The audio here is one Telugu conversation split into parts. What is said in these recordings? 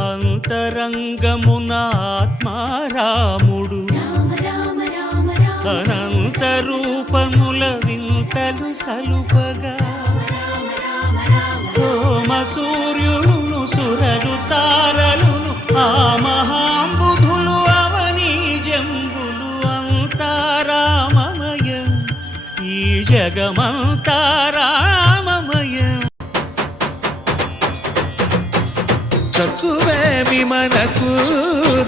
అంతరంగమున ఆత్మారాముడు అనంత రూపముల వింతలు సలుపగా సోమ సూర్యులను సురలు తారలును ఆ మహాంబుధులు అవనీ జంబులు అంతారామమయం ఈ జగమంతారామమయం. తక్కువేమి మనకు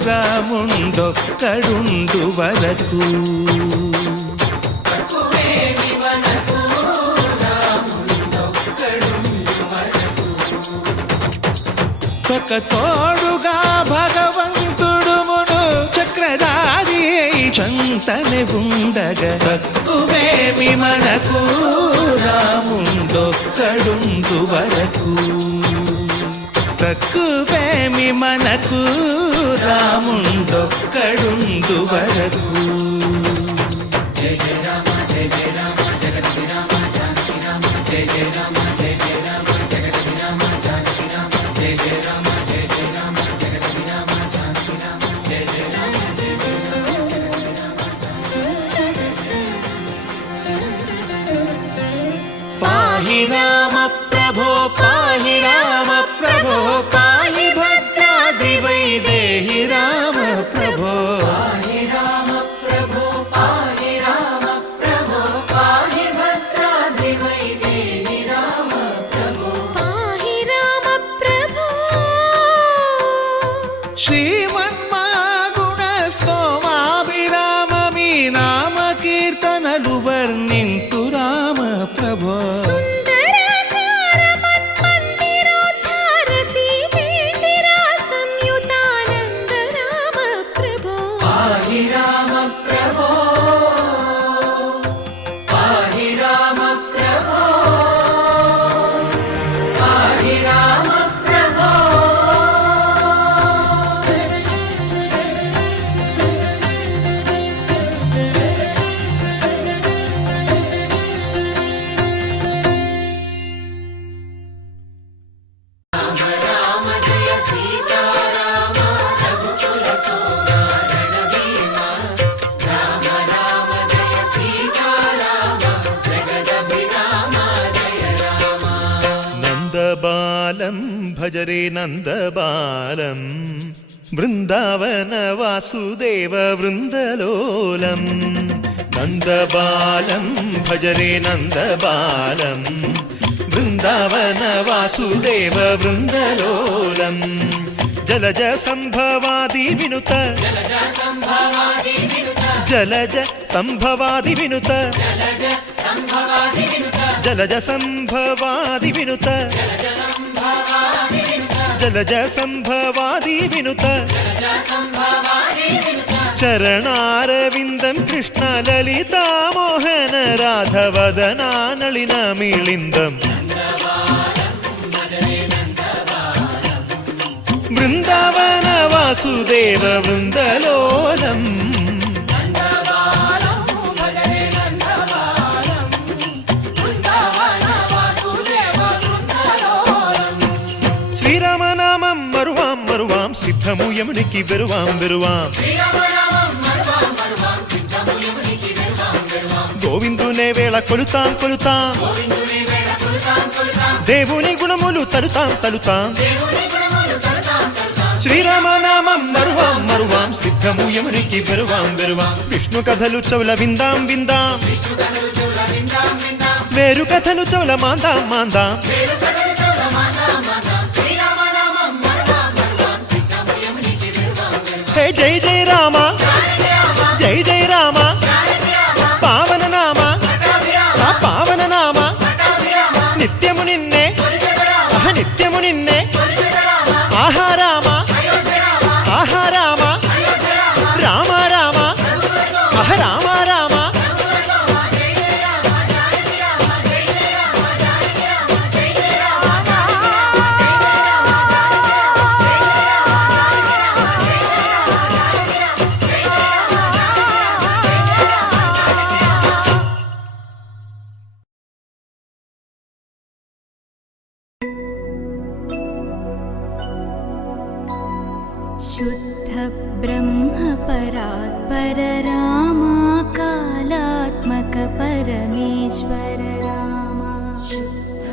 రాముండొక్కడుండు వరకు ఒక తోడుగా భగవంతుడు మును చక్రధారి చంతనే ఉండగా తక్కువేమి మనకు రాముండొక్కడుండు వరకు తక్కువేమి మనకు రాముండొక్కడుండు వరకు. జయ జయ రామ జయ జయ రామ జగతి రామ జానకి రామ జయ జయ రామ జయ జయ రామ జగతి రామ జానకి రామ జయ జయ రామ జయ జయ రామ జగతి రామ జానకి రామ జయ జయ రామ జయ జయ రామ. పాహి రామ ప్రభో పాహి రామ ప్రభో పాహి భద్రాద్రి వైదేహి రామ ప్రభో పాహి రామ ప్రభో పాహి రామ ప్రభో పాహి భద్రాద్రి వైదేహి రామ ప్రభో పాహి రామ ప్రభో. శ్రీమన్మాగుణ స్తోమాభిరామమి నామ కీర్తనలు వర్ణింతు రామ ప్రభో భజరే నందబాలం బృందావన వాసుదేవ వృందలోలం నందబాలం భజరే నందబాలం బృందావన వాసుదేవ వృందలోలం జలజ సంభవాది వినుత జలజ సంభవాది వినుత జలజ సంభవాది వినుత జలజ సంభవాది వినుత చరణారవిందం కృష్ణ లలితా మోహన రాధవదనా నళిన మిళిందం బృందావన వాసుదేవ వృందలోలం శ్రీరామనామం మరువాం మరువాం సిద్ధము యమునికి వెరువాం వెరువాం గోవిందునే వేళ కొలుతాం కొలుతాం దేవుని గుణములు తలుతాం తలుతాం శ్రీరామనామం మరువాం మరువాం సిద్ధము యమునికి వెరువాం వెరువాం విష్ణు కథలు చౌల విందాం విందాం వేరు కథలు చౌల మాందాం మాందాం హే జై జై రామ జై జై రామ పావన నామ పావన నామ నిత్యము నిన్నే నిత్యము నిన్నే ఆహా రామ ఆహా రామ రామ రామ అహ రామ రామ. शुद्ध ब्रह्म परात्पर रामा कालात्मक परमेश्वर रामा शुद्ध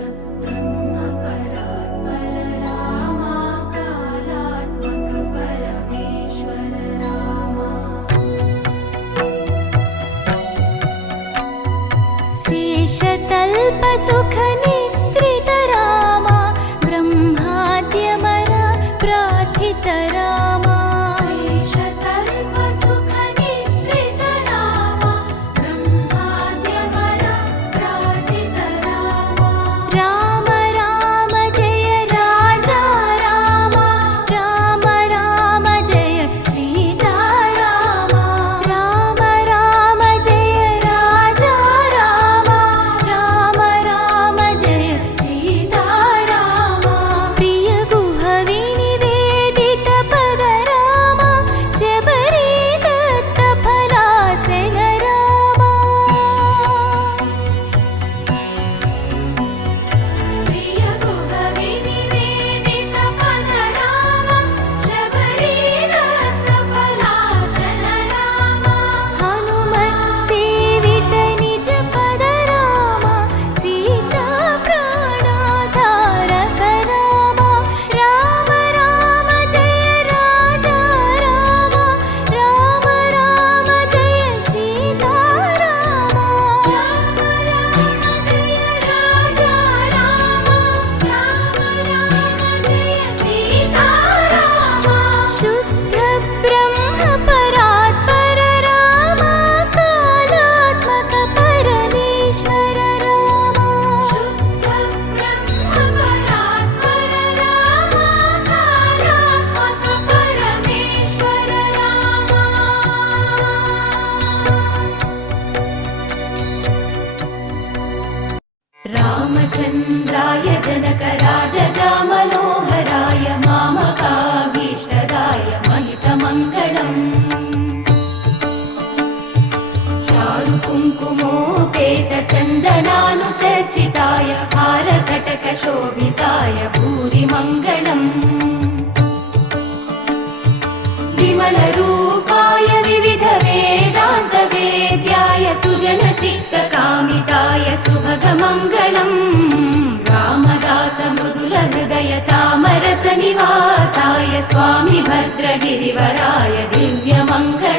ब्रह्म परात्पर रामा कालात्मक परमेश्वर रामा शेषतल्प सुख निद्रित रामा ब्रह्माद्यमर प्रार्थित रामा शेषतल्प सुख निद्रित रामा ब्रह्माद्यमर प्रार्थित रामा राम राम जय राजा रामा राम राम जय सीता रामा राम राम जय राजा रामा राम राम जय सीता रामा प्रिय गुह विनिवेदित पद रामा शबरी दत्त फलासन रामा प्रिय गुह विनिवेदित पद रामा शबरी दत्त फलासन रामा हनुमत् सेवित निज पद रामा सीता प्राणाधारक रामा राम राम जय राजा रामा राम राम जय सीता रामा राम राम जय राजा रामा राम राम जय सीता रामा शुद्ध ब्रह्म परात्पर रामा कालात्मक परमेश्वर रामा शुद्ध ब्रह्म परात्पर रामा कालात्मक परमेश्वर रामा रामचन्द्राय जनकराजजा मनोहराय मामकाभीष्टदाय महितमङ्गलम् चारुकुङ्कुमोपेतचन्दनानुचर्चिताय हारकटकशोभिताय भूरिमङ्गलम् विमलरूपाय विविधवेदान्तवेद्याय सुजनचित्तकामिताय सुभगमङ्गलम् रामदास मृदुलहृदय तामरसनिवासाय स्वामि भद्रगिरिवराय दिव्यमङ्गलम्